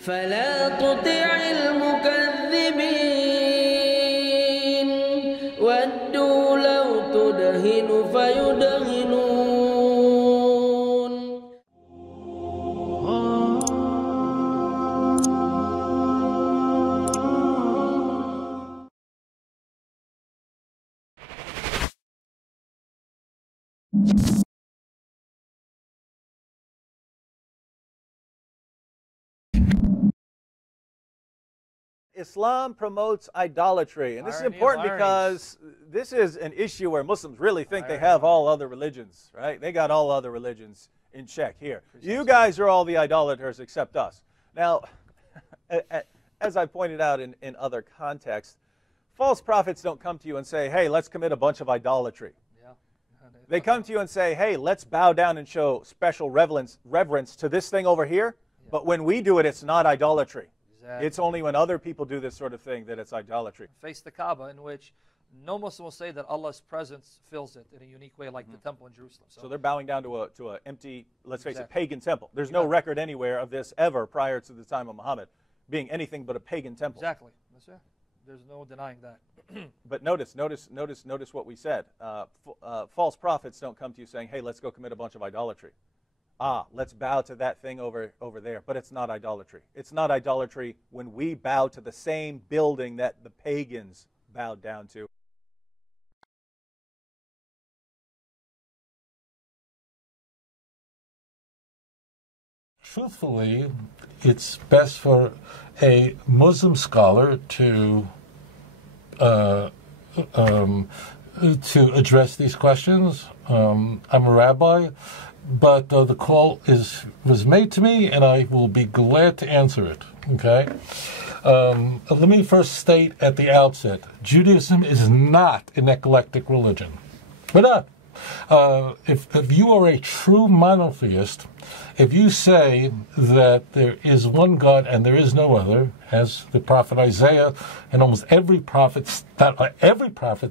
فلا تطع المكذبين ودوا لو تدهن فيدهنون. Islam promotes idolatry, and this is important because this is an issue where Muslims really think they have all other religions, right? They got all other religions in check here. You guys are all the idolaters except us. Now, as I pointed out in other contexts, false prophets don't come to you and say, hey, let's commit a bunch of idolatry. They come to you and say, hey, let's bow down and show special reverence to this thing over here, but when we do it, it's not idolatry. Exactly. It's only when other people do this sort of thing that it's idolatry. Face the Kaaba, in which no Muslim will say that Allah's presence fills it in a unique way like the temple in Jerusalem. So they're bowing down to an empty, let's face it, pagan temple. There's no record anywhere of this ever prior to the time of Muhammad being anything but a pagan temple. Exactly. That's it. There's no denying that. But notice what we said. False prophets don't come to you saying, hey, let's go commit a bunch of idolatry. Let's bow to that thing over there. But it's not idolatry. It's not idolatry when we bow to the same building that the pagans bowed down to. Truthfully, it's best for a Muslim scholar to address these questions. I'm a rabbi, but the call was made to me, and I will be glad to answer it. Okay. Let me first state at the outset: Judaism is not an eclectic religion. We're not. If you are a true monotheist, if you say that there is one God and there is no other, as the prophet Isaiah and almost every prophet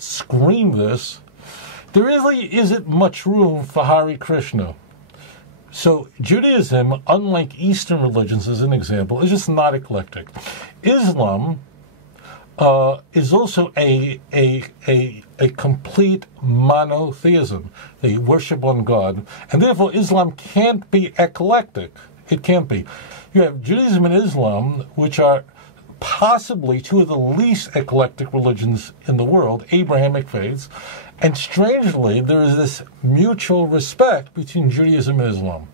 scream this, there really isn't much room for Hare Krishna. So Judaism, unlike Eastern religions as an example, is just not eclectic. Islam is also a complete monotheism. They worship one God, and therefore Islam can't be eclectic. It can't be. You have Judaism and Islam, which are possibly two of the least eclectic religions in the world, Abrahamic faiths, and strangely there is this mutual respect between Judaism and Islam.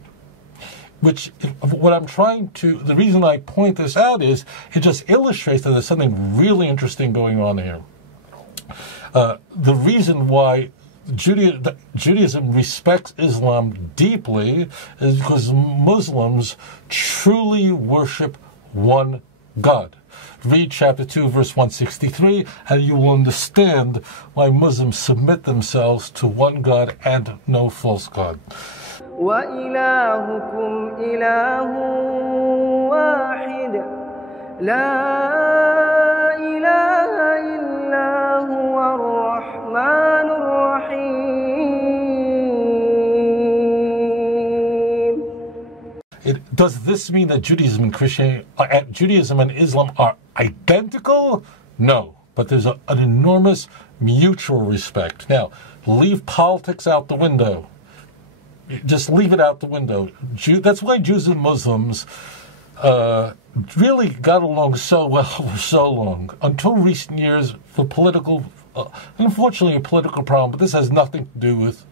Which, the reason I point this out is, it just illustrates that there's something really interesting going on here. The reason why Judaism respects Islam deeply is because Muslims truly worship one God. Read chapter 2, verse 163, and you will understand why Muslims submit themselves to one God and no false God. وإلهكم إله واحد لا إله إلا هو الرحمن الرحيم. Does this mean that Judaism and Islam are identical? No, but there's an enormous mutual respect. Now, leave politics out the window. Just leave it out the window. That's why Jews and Muslims really got along so well for so long. Until recent years, for unfortunately a political problem, but this has nothing to do with...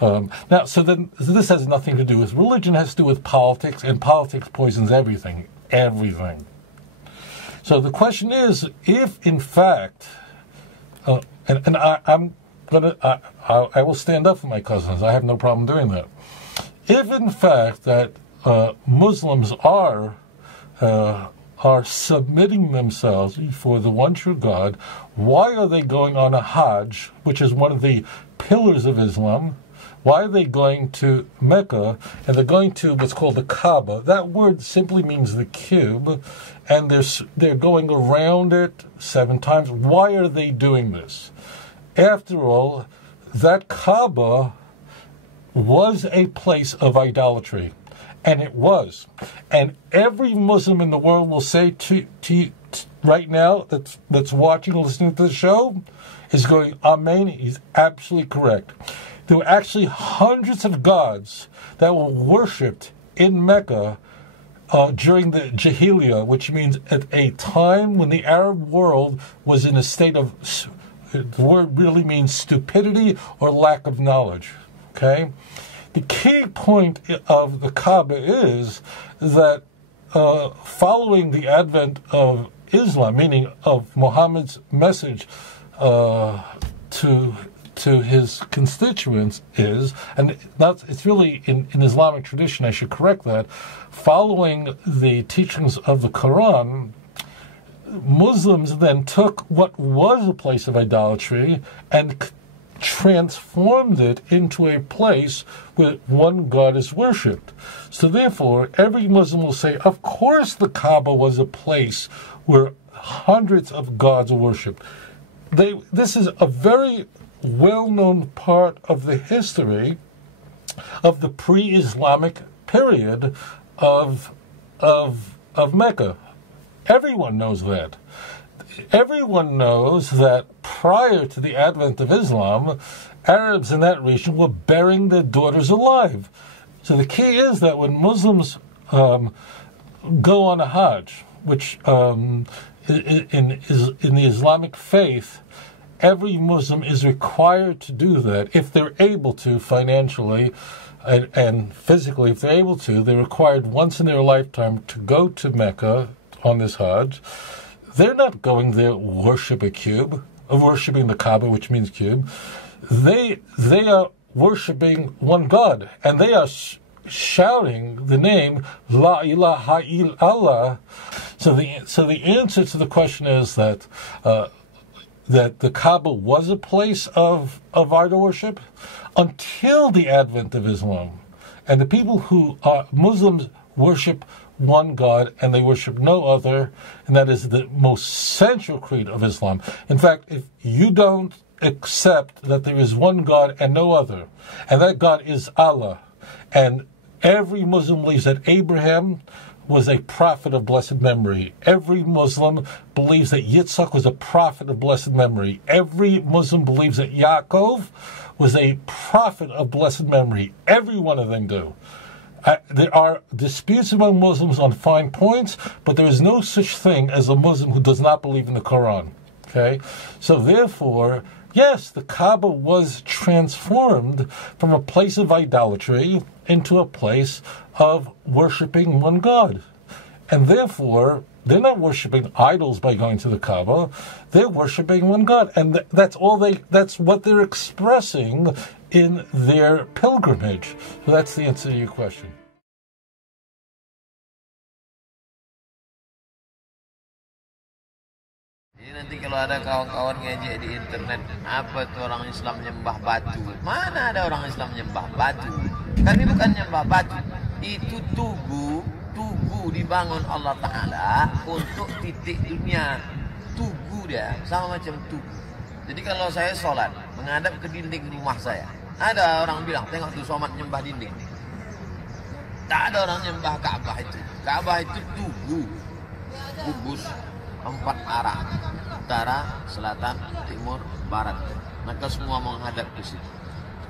this has nothing to do with religion, it has to do with politics, and politics poisons everything. Everything. So the question is, if in fact... I will stand up for my cousins. I have no problem doing that. If in fact that Muslims are submitting themselves before the one true God, why are they going on a Hajj, which is one of the pillars of Islam? Why are they going to Mecca, and they're going to what's called the Kaaba? That word simply means the cube, and they're going around it 7 times. Why are they doing this? After all, that Kaaba was a place of idolatry. And it was. And every Muslim in the world will say to right now that's watching or listening to the show is going, Amen, he's absolutely correct. There were actually hundreds of gods that were worshipped in Mecca during the Jahiliyyah, which means at a time when the Arab world was in a state of, the word really means stupidity or lack of knowledge. Okay? The key point of the Kaaba is that following the advent of Islam, meaning of Muhammad's message to his constituents is, and it's really in Islamic tradition, I should correct that, following the teachings of the Quran, Muslims then took what was a place of idolatry and transformed it into a place where one God is worshipped. So therefore, every Muslim will say, of course the Kaaba was a place where hundreds of gods are worshipped. This is a very well-known part of the history of the pre-Islamic period of Mecca. Everyone knows that. Everyone knows that prior to the advent of Islam, Arabs in that region were burying their daughters alive. So the key is that when Muslims go on a Hajj, which in the Islamic faith, every Muslim is required to do that if they're able to financially and physically. If they're able to, they're required once in their lifetime to go to Mecca on this Hajj. They're not going there worship a cube, worshiping the Kaaba, which means cube. They are worshiping one God, and they are shouting the name La ilaha illallah. So the answer to the question is that the Kaaba was a place of idol worship until the advent of Islam, and the people who are Muslims worship one God, and they worship no other, and that is the most central creed of Islam. In fact, if you don't accept that there is one God and no other, and that God is Allah, and every Muslim believes that Abraham was a prophet of blessed memory. Every Muslim believes that Yitzhak was a prophet of blessed memory. Every Muslim believes that Yaakov was a prophet of blessed memory. Every one of them do. There are disputes among Muslims on fine points, but there is no such thing as a Muslim who does not believe in the Quran. Okay? So therefore, yes, the Kaaba was transformed from a place of idolatry into a place of worshiping one God. And therefore, they're not worshiping idols by going to the Kaaba. They're worshiping one God. And that's what they're expressing in their pilgrimage. So that's the answer to your question. Jadi nanti kalau ada kawan-kawan ngejek di internet, apa tuh orang Islam nyembah batu? Mana ada orang Islam nyembah batu? Kami bukan nyembah batu. Itu tugu dibangun Allah Ta'ala untuk titik dunia. Tugu dia, sama macam tugu. Jadi kalau saya sholat, menghadap ke dinding rumah saya, ada orang bilang, tengok tuh Somad nyembah dinding. Tak ada orang nyembah Ka'bah itu. Ka'bah itu tugu, kubus 4 arah, utara, selatan, timur, barat. Maka semua menghadap ke situ.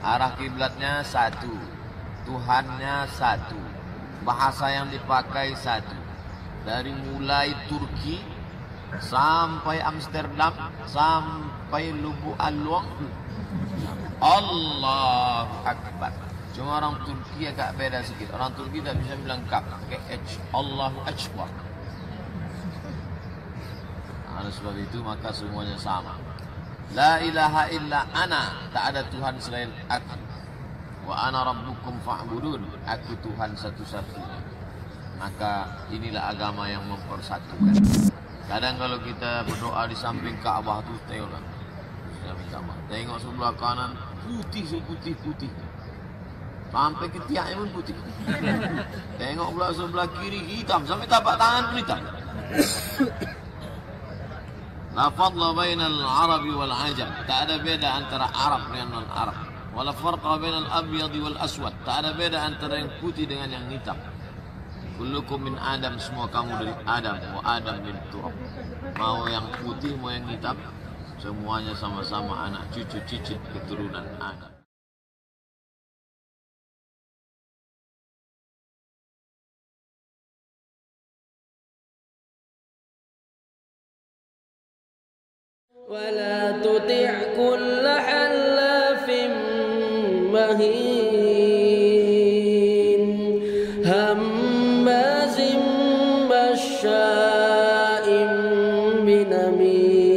Arah kiblatnya satu, Tuhannya satu, bahasa yang dipakai satu. Dari mulai Turki sampai Amsterdam, sampai Lubuk Alwang, Allahu Akbar. Cuma orang Turki agak beda sedikit. Orang Turki tak bisa bilang kaf, pakai H. Allahu Akbar. Oleh sebab itu maka semuanya sama. La ilaha illa ana, tak ada Tuhan selain aku. Wa ana rabbukum fa'budun, aku Tuhan satu-satunya. Maka inilah agama yang mempersatukan. Kadang kalau kita berdoa di samping Ka'bah tu, tengoklah. Tengok sebelah kanan putih seputih-putih. Sampai ketiaknya pun putih. Tengok pula sebelah kiri hitam, sampai tapak tangan pun hitam. La fadla bainal Arabi wal Ajam. Tak ada beda antara Arab dengan non-Arab. Wala farqa bainal abyad wal aswad. Tak ada beda antara yang putih dengan yang hitam. Kullukum min Adam, semua kamu dari Adam. Wa Adam min turab. Mau yang putih, mau yang hitam, semuanya sama-sama anak cucu cicit keturunan Adam. ولا تطع كل حلاف مهين هماز مشاء بنميم